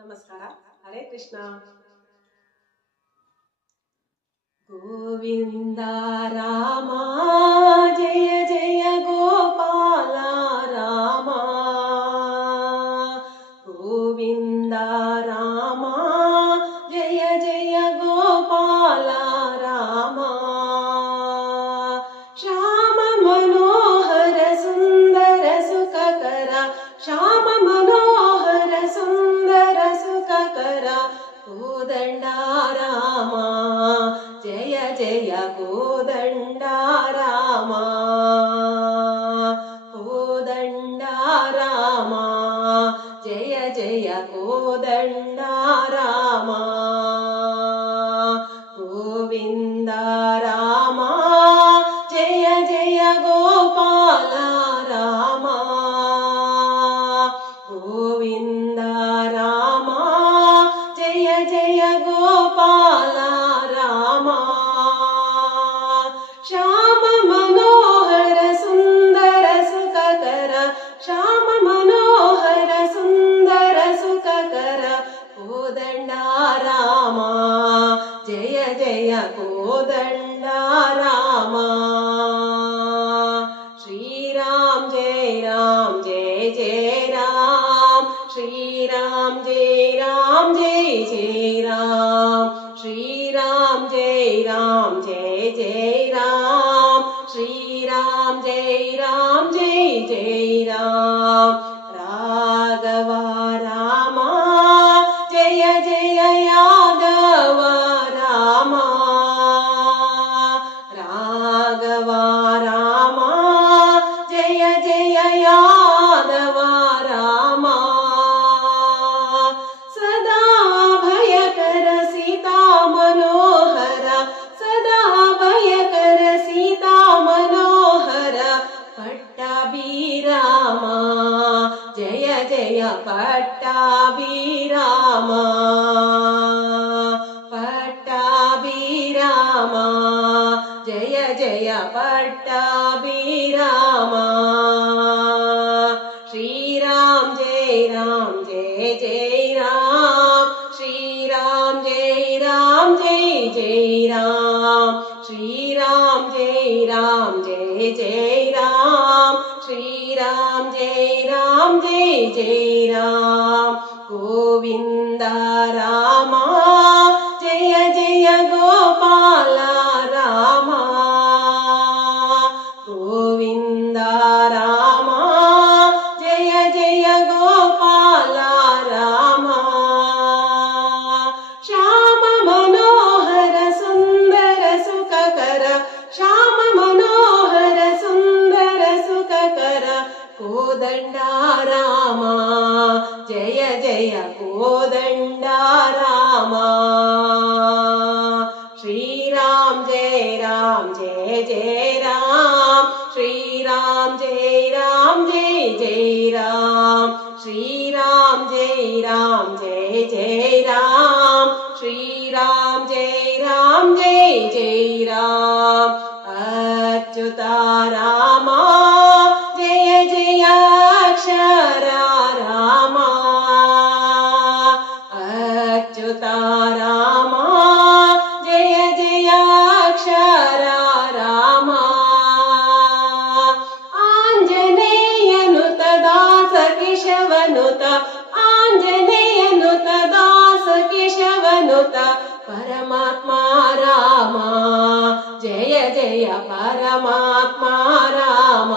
ನಮಸ್ಕಾರ. ಹರೇ ಕೃಷ್ಣ. ಗೋವಿಂದ ರಾಮ ಜಯ ಜಯ ಗೋಪಾಲ ರಾಮ. ಗೋವಿಂದ ರಾಮ ಜಯ ಜಯ ಗೋಪಾಲ ರಾಮ. ಶ್ಯಾಮ ಮನೋಹರ ಸುಂದರ ಸುಖಕರ, ಶ್ಯಾಮ ಮನೋಹರ ಸುಂದರ ಸುಖಕರ ಕೋದಂಡ ರಾಮ ಜಯ ಜಯ ಕೋದಂಡ ರಾಮ. ಕೋದಂಡ ರಾಮ ಜಯ ಜಯ ಕೋದಂಡ ರಾಮ. ಗೋವಿಂದ ರಾಮ ಜಯ ಜಯ ಗೋಪಾಲ ರಾಮ. ಗೋವಿಂದ ರಾಮ ಜಯ ಜಯ ಗೋಪಾಲ ರಾಮ. ಶ್ಯಾಮ ಮನೋಹರ ಸುಂದರ ಸುಖಕರ, ಶ್ಯಾಮ ಮನೋಹರ ಸುಂದರ ಸುಖಕರ ಕೋದಂಡ ರಾಮ ಜಯ ಜಯ ಕೋದಂಡ ರಾಮ. ಶ್ರೀರಾಮ್ ಜಯ ರಾಮ್ ಜಯ ಜಯ ರಾಮ್, ಶ್ರೀರಾಮ್ ಜಯ ರಾಮ್ ಜಯ ಜಯ ರಾಮ್. ಶ್ರೀರಾಮ್ ಜಯ ರಾಮ್ ಜಯ ಜಯ ರಾಮ್, ಶ್ರೀರಾಮ್ ಜಯ ರಾಮ್ ಜಯ ಜಯ ರಾಮ್. ರಾಘವ ರಾಮ ಜಯ ಜಯ ಯಾದವ ರಾಮ. ರಾಘವ ರಾಮ ಜಯ ಜಯ ಯಾದವ ರಾಮ. ಸದಾ ಭಯಕರ ಸೀತಾ ಮನೋಹರ, ಸದಾ ಭಯಕರ ಸೀತಾ ಮನೋಹರ ಪಟ್ಟಾಭಿರಾಮ ಜಯ ಜಯ ಪಟ್ಟಾಭಿರಾಮ. ಪಟ್ಟಾಭಿರಾಮ ಜಯ ಜಯ ಪಟ್ಟಾಭಿರಾಮ. ಶ್ರೀರಾಮ್ ಜಯ ರಾಮ್ ಜಯ ಜಯ ರಾಮ್, ಶ್ರೀರಾಮ್ ಜಯ ರಾಮ್ ಜಯ ಜಯ ರಾಮ್. ಶ್ರೀರಾಮ್ ಜಯ ರಾಮ್ ಜಯ ಜಯ ರಾಮ್, ಶ್ರೀರಾಮ್ ಜಯ ರಾಮ್ ಜಯ ಜಯ ರಾಮ್. ಗೋವಿಂದ ರಾಮ ಜಯ ಜಯ ಗೋಪಾಲ ರಾಮ. ಗೋವಿಂದ ರಾಮ ಜಯ ಜಯ ಗೋಪಾಲ ರಾಮ. ಶ್ಯಾಮ ಮನೋಹರ ಸುಂದರ ಸುಖಕರ, ಶ್ಯಾಮ ಮನೋಹರ ಸುಂದರ ಸುಖಕರ ಕೋದಂಡ ರಾಮ ಜಯ ಜಯ ಕೋದಂಡ ರಾಮ. ಶ್ರೀರಾಮ್ ಜಯ ರಾಮ್ ಜಯ ಜಯ ರಾಮ್, ಶ್ರೀರಾಮ್ ಜಯ ರಾಮ್ ಜಯ ಜಯ ರಾಮ್. ಶ್ರೀರಾಮ್ ಜಯ ರಾಮ್ ಜಯ ಜಯ ರಾಮ್, ಶ್ರೀರಾಮ್ ಜಯ ರಾಮ್ ಜಯ ಜಯ ರಾಮ್. ಅಚ್ಯುತ ರಾಮ ಜಯ ಜಯ ಅಕ್ಷರ ರಾಮ. ಅಚ್ಯುತ ರಾಮ ಜಯ ಜಯ ಅಕ್ಷರ ರಾಮ. ಆಂಜನೇಯನುತ ದಾಸ ಕೇಶವನುತ, ಆಂಜನೇಯನುತ ದಾಸ ಕೇಶವನುತ ಪರಮಾತ್ಮ ರಾಮ ಜಯ ಜಯ ಪರಮಾತ್ಮ ರಾಮ.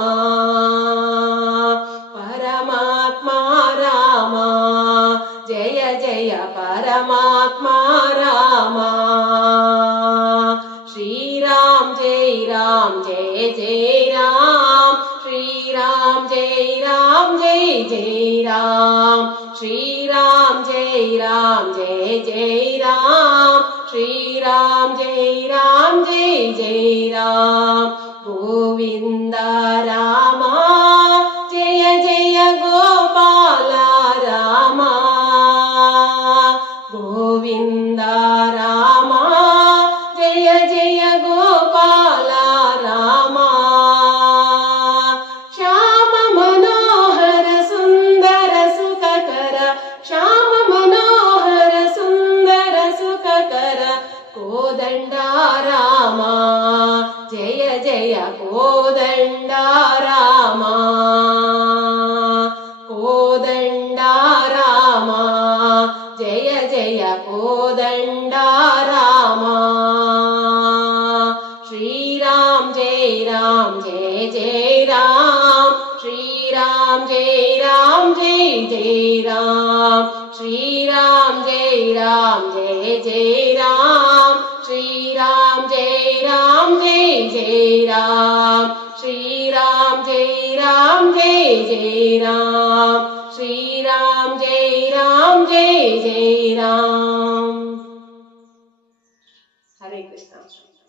ಪರಮಾತ್ಮ ರಾಮ ಜಯ ಜಯ ಪರಮಾತ್ಮ ರಾಮ. ಶ್ರೀರಾಮ್ ಜಯ ರಾಮ್ ಜಯ ಜಯ ರಾಮ್, ಶ್ರೀರಾಮ್ ಜಯ ರಾಮ್ ಜಯ ಜಯ ರಾಮ್. ಶ್ರೀರಾಮ್ ಜಯ ರಾಮ್ ಜಯ ಜಯ ರಾಮ್, ಶ್ರೀರಾಮ್ ಜಯ ರಾಮ್ ಜಯ ಜಯ ರಾಮ್. ಗೋವಿಂದ ರಾಮ ಜಯ ಜಯ ಗೋಪಾಲ ರಾಮ. ಗೋವಿಂದ ರಾಮ ಜಯ ಜಯ ಗೋಪಾಲ ರಾಮ. ಶ್ಯಾಮ ಮನೋಹರ ಸುಂದರ ಸುಖಕರ, ಶ್ಯಾಮ ಮನೋಹರ ಕೋದಂಡ ರಾಮ ಜಯ ಜಯ ಕೋದಂಡ ರಾಮ ಕೋದಂಡ ರಾಮ ಜಯ ಜಯ ಕೋದಂಡ ರಾಮ श्रीराम जय जय राम श्रीराम जय जय राम श्रीराम जय जय राम श्रीराम जय जय राम श्रीराम जय जय राम श्रीराम जय जय राम हरे कृष्ण।